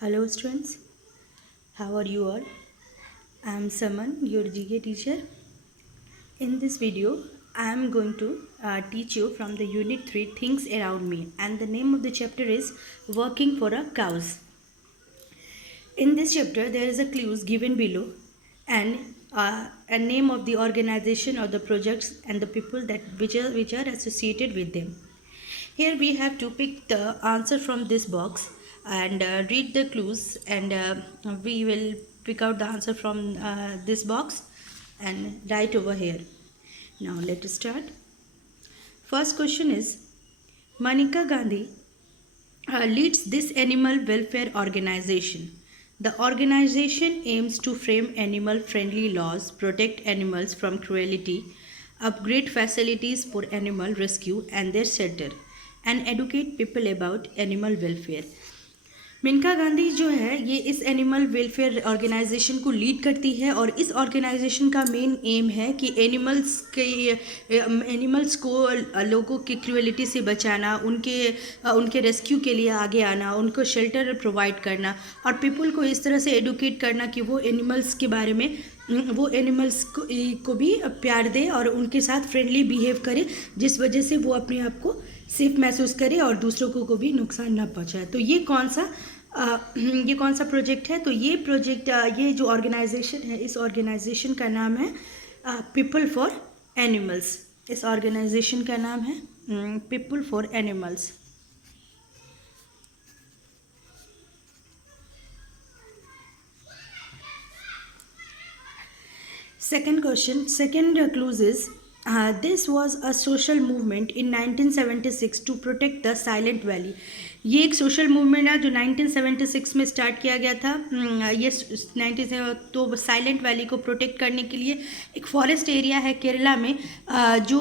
Hello students, how are you all? I am Saman, your GK teacher. In this video, I am going to teach you from the Unit 3 Things Around Me, and the name of the chapter is Working for a Cause. In this chapter, there is a clues given below and a name of the organization or the projects and the people that which are associated with them. Here we have to pick the answer from this box and read the clues, and we will pick out the answer from this box and write over here. Now let us start. First question is, Maneka Gandhi leads this animal welfare organization. The organization aims to frame animal friendly laws, protect animals from cruelty, upgrade facilities for animal rescue and their shelter, and educate people about animal welfare. Maneka Gandhi जो है ये इस animal welfare organisation को lead करती है, और इस organisation का मेन एम है कि एनिमल्स को लोगों की क्रूएलिटी से बचाना, उनके रेस्क्यू के लिए आगे आना, उनको शेल्टर प्रोवाइड करना और पीपल को इस तरह से एडुकेट करना कि वो एनिमल्स के बारे में, वो एनिमल्स को भी प्यार दे और उनके साथ फ्रेंडली बिहेव करे, जिस वजह से वो अपने आप को सेफ महसूस करे और दूसरों को भी नुकसान ना पहुंचाए। तो ये कौन सा प्रोजेक्ट है? तो ये प्रोजेक्ट, ये जो ऑर्गेनाइजेशन है, इस ऑर्गेनाइजेशन का नाम है पीपल फॉर एनिमल्स। इस ऑर्गेनाइजेशन का नाम है people for animals. Second question, second clues is, this was a social movement in 1976 to protect the Silent Valley. ये एक सोशल मूवमेंट है जो 1976 में स्टार्ट किया गया था। ये 90 तो साइलेंट वैली को प्रोटेक्ट करने के लिए एक फॉरेस्ट एरिया है केरला में, जो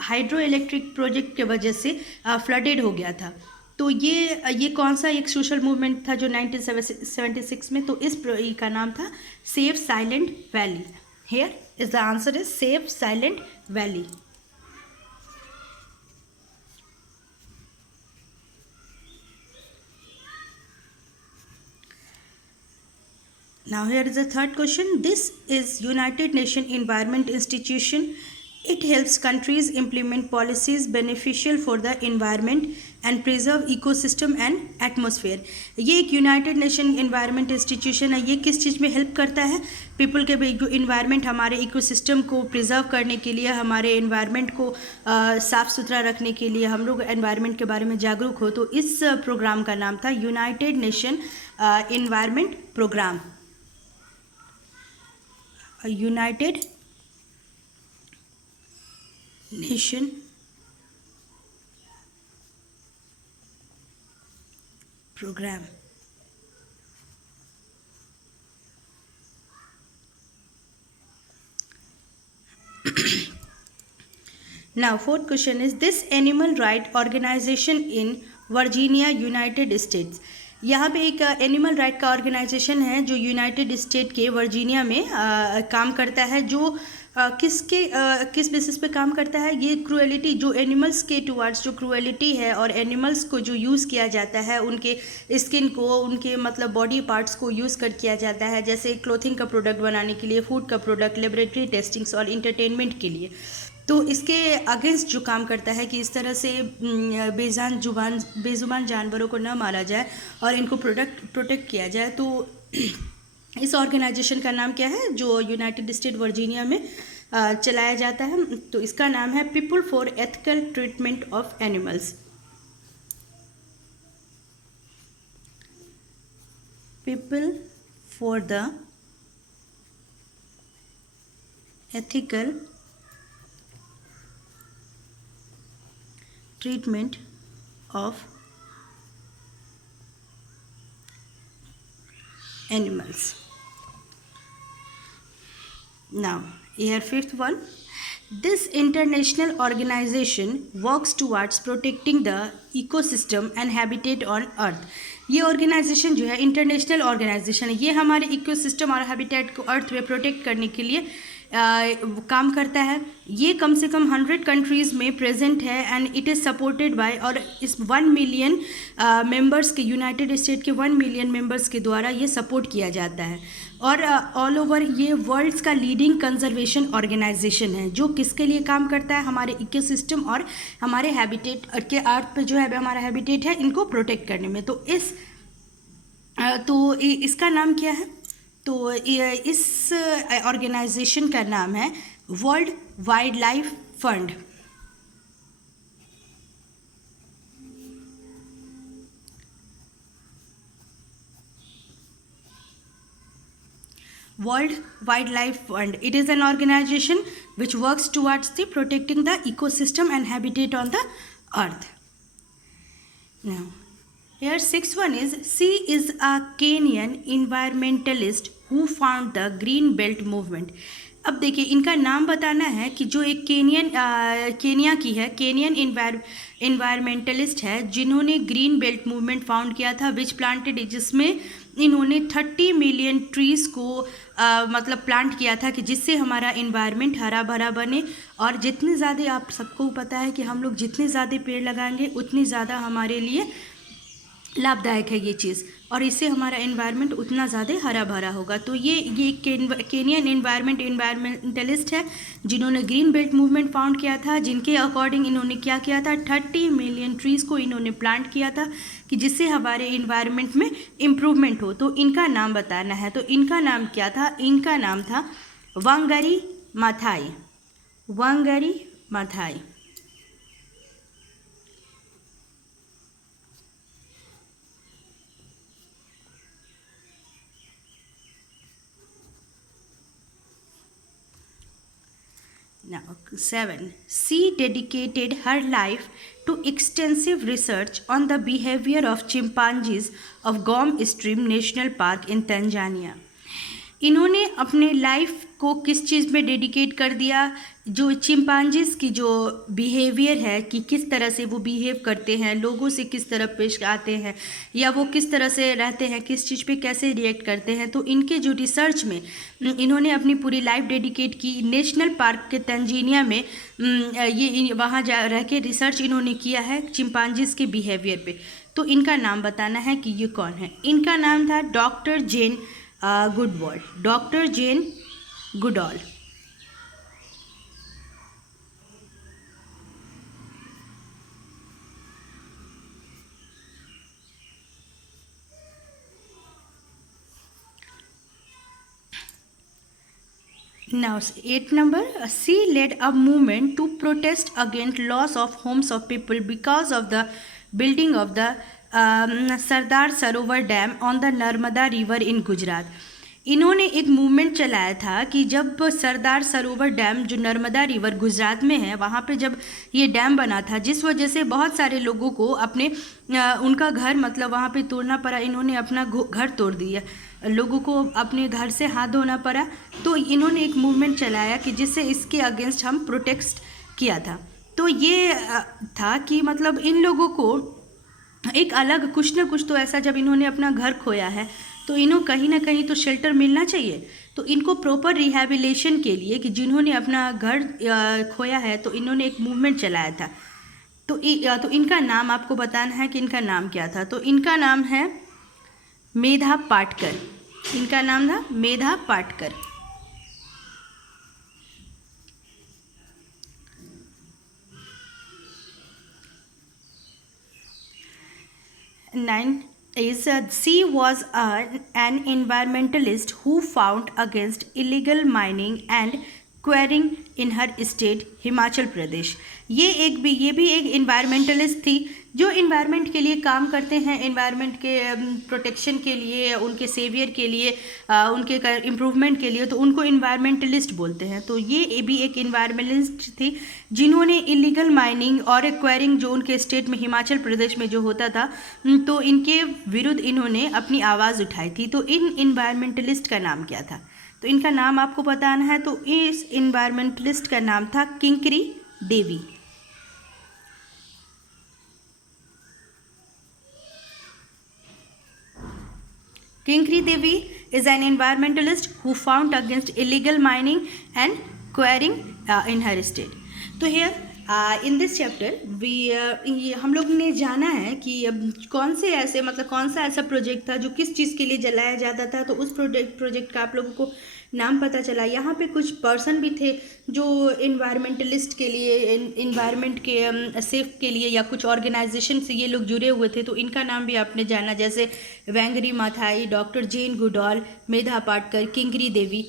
हाइड्रो इलेक्ट्रिक प्रोजेक्ट की वजह से फ्लडेड हो गया था। तो ये कौन सा एक सोशल मूवमेंट था जो 1976 में? तो इस का नाम था save silent valley. Here is the answer is save silent valley. Now here is the third question. This is United Nations Environment Institution. It helps countries implement policies beneficial for the environment and preserve ecosystem and atmosphere. ये एक United Nation environment institution है। ये किस चीज़ में help करता है? People के environment, हमारे इकोसिस्टम को प्रिजर्व करने के लिए, हमारे एनवायरनमेंट को साफ़ सुथरा रखने के लिए, हम लोग एनवायरनमेंट के बारे में जागरूक हो। तो इस प्रोग्राम का नाम था United Nation environment program. United Nation program. Now fourth question is, this animal right organization in Virginia, United States. यहाँ पे एक एनिमल राइट का ऑर्गेनाइजेशन है जो यूनाइटेड स्टेट के वर्जीनिया में काम करता है, जो किस बेसिस पे काम करता है? ये क्रूएलिटी, जो एनिमल्स के टुवर्ड्स जो क्रूएलिटी है और एनिमल्स को जो यूज़ किया जाता है, उनके स्किन को, उनके मतलब बॉडी पार्ट्स को यूज़ किया जाता है, जैसे क्लोथिंग का प्रोडक्ट बनाने के लिए, फूड का प्रोडक्ट, लेबोरेटरी टेस्टिंग्स और इंटरटेनमेंट के लिए। तो इसके अगेंस्ट जो काम करता है कि इस तरह से बेजुबान जानवरों को न मारा जाए और इनको प्रोटेक्ट किया जाए। तो इस ऑर्गेनाइजेशन का नाम क्या है जो यूनाइटेड स्टेट वर्जीनिया में चलाया जाता है? तो इसका नाम है people for ethical treatment of animals. People for the ethical treatment of animals. Now here fifth one, this international organization works towards protecting the ecosystem and habitat on earth. ये organisation जो है इंटरनेशनल ऑर्गेनाइजेशन है, ये हमारे ecosystem और habitat को अर्थ में protect करने के लिए काम करता है। ये कम से कम 100 कंट्रीज़ में प्रेजेंट है and it is supported by, और इस 1 मिलियन मेंबर्स के, यूनाइटेड स्टेट के 1 मिलियन मेंबर्स के द्वारा ये सपोर्ट किया जाता है। और ऑल ओवर ये वर्ल्ड्स का लीडिंग कंजर्वेशन ऑर्गेनाइजेशन है, जो किसके लिए काम करता है, हमारे इकोसिस्टम और हमारे हैबिटेट के, अर्थ पे जो है हमारा हैबिटेट है, इनको प्रोटेक्ट करने में। तो इसका नाम क्या है? तो इस ऑर्गेनाइजेशन का नाम है world wild life fund. World Wildlife Fund. It is an organization which works towards the protecting the ecosystem and habitat on the earth. Now, here sixth one is, she is a Kenyan environmentalist who found the Green Belt movement. अब देखिए, इनका नाम बताना है कि जो एक Kenya की है, केनियन इन्वायरमेंटलिस्ट है, जिन्होंने ग्रीन बेल्ट मूवमेंट फाउंड किया था, विच प्लांटेड, जिसमें इन्होंने 30 मिलियन ट्रीज़ को मतलब प्लांट किया था, कि जिससे हमारा इन्वायरमेंट हरा भरा बने। और जितने ज़्यादा, आप सबको पता है कि हम लोग जितने ज़्यादा पेड़ लगाएंगे उतनी ज़्यादा हमारे लिए लाभदायक है ये चीज़, और इससे हमारा इन्वायरमेंट उतना ज़्यादा हरा भरा होगा। तो ये केनियन इन्वायरमेंटलिस्ट है, जिन्होंने ग्रीन बेल्ट मूवमेंट फाउंड किया था, जिनके अकॉर्डिंग इन्होंने क्या किया था, 30 मिलियन ट्रीज़ को इन्होंने प्लांट किया था, कि जिससे हमारे इन्वायरमेंट में इम्प्रूवमेंट हो। तो इनका नाम बताना है। तो इनका नाम क्या था? इनका नाम था वांगरी माथाई। वांगरी माथाई। Now, 7. She dedicated her life to extensive research on the behavior of chimpanzees of Gom Stream National Park in Tanzania. इन्होंने अपने लाइफ को किस चीज़ में डेडिकेट कर दिया? जो चिंपांजीज की जो बिहेवियर है, कि किस तरह से वो बिहेव करते हैं, लोगों से किस तरह पेश आते हैं, या वो किस तरह से रहते हैं, किस चीज़ पे कैसे रिएक्ट करते हैं। तो इनके जो रिसर्च में इन्होंने अपनी पूरी लाइफ डेडिकेट की। नेशनल पार्क के तंजानिया में ये वहाँ जा रह के रिसर्च इन्होंने किया है चिंपांजीज के बिहेवियर पे। तो इनका नाम बताना है कि ये कौन है। इनका नाम था doctor Jane Goodall. Doctor Jane Goodall. Now, 8 number, she led a movement to protest against loss of homes of people because of the building of the Sardar Sarovar dam on the Narmada river in Gujarat. इन्होंने एक movement चलाया था कि जब Sardar Sarovar dam, जो Narmada river Gujarat में है, वहाँ पे जब ये डैम बना था, जिस वजह से बहुत सारे लोगों को अपने उनका घर मतलब वहाँ पे तोड़ना पड़ा। इन्होंने अपना घर तोड़ दिया, लोगों को अपने घर से हाथ धोना पड़ा। तो इन्होंने एक मूवमेंट चलाया कि जिससे इसके अगेंस्ट हम प्रोटेस्ट किया था। तो ये था कि मतलब इन लोगों को एक अलग कुछ ना कुछ तो ऐसा, जब इन्होंने अपना घर खोया है तो इन्हों कहीं ना कहीं तो शेल्टर मिलना चाहिए। तो इनको प्रॉपर रिहैबिलिटेशन के लिए, कि जिन्होंने अपना घर खोया है, तो इन्होंने एक मूवमेंट चलाया था। तो इनका नाम आपको बताना है कि इनका नाम क्या था। तो इनका नाम है मेधा पाटकर। इनका नाम था Medha Patkar. 9 is she was an environmentalist who fought against illegal mining and quarrying in her state Himachal Pradesh. ये भी एक इन्वायरमेंटलिस्ट थी, जो इन्वायरमेंट के लिए काम करते हैं, इन्वायरमेंट के प्रोटेक्शन के लिए, उनके सेवियर के लिए, उनके इम्प्रूवमेंट के लिए, तो उनको इन्वायरमेंटलिस्ट बोलते हैं। तो ये भी एक इन्वायरमेंटलिस्ट थी, जिन्होंने इलीगल माइनिंग और एक्वायरिंग जो उनके स्टेट में हिमाचल प्रदेश में जो होता था, तो इनके विरुद्ध इन्होंने अपनी आवाज़ उठाई थी। तो इन इन्वायरमेंटलिस्ट का नाम क्या था? तो इनका नाम आपको बताना है। तो इस इन्वायरमेंटलिस्ट का नाम था किंकरी देवी। किंकरी देवी is an environmentalist who fought against illegal mining and quarrying in her state. तो here इन दिस चैप्टर हम लोग ने जाना है कि कौन से ऐसे मतलब कौन सा ऐसा प्रोजेक्ट था जो किस चीज़ के लिए जलाया जाता था, तो उस प्रोजेक्ट का आप लोगों को नाम पता चला। यहाँ पे कुछ पर्सन भी थे जो इन्वायरमेंटलिस्ट के लिए, इन्वायरमेंट के सेफ के लिए या कुछ ऑर्गेनाइजेशन से ये लोग जुड़े हुए थे, तो इनका नाम भी आपने जाना, जैसे वेंगरी माथाई, doctor Jane Goodall, Medha Patkar, किंगरी देवी।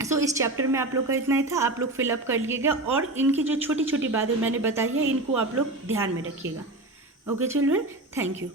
सो इस चैप्टर में आप लोग का इतना ही था, आप लोग फिलअप कर लीजिएगा और इनकी जो छोटी छोटी बातें मैंने बताई है इनको आप लोग ध्यान में रखिएगा। Okay children, thank you.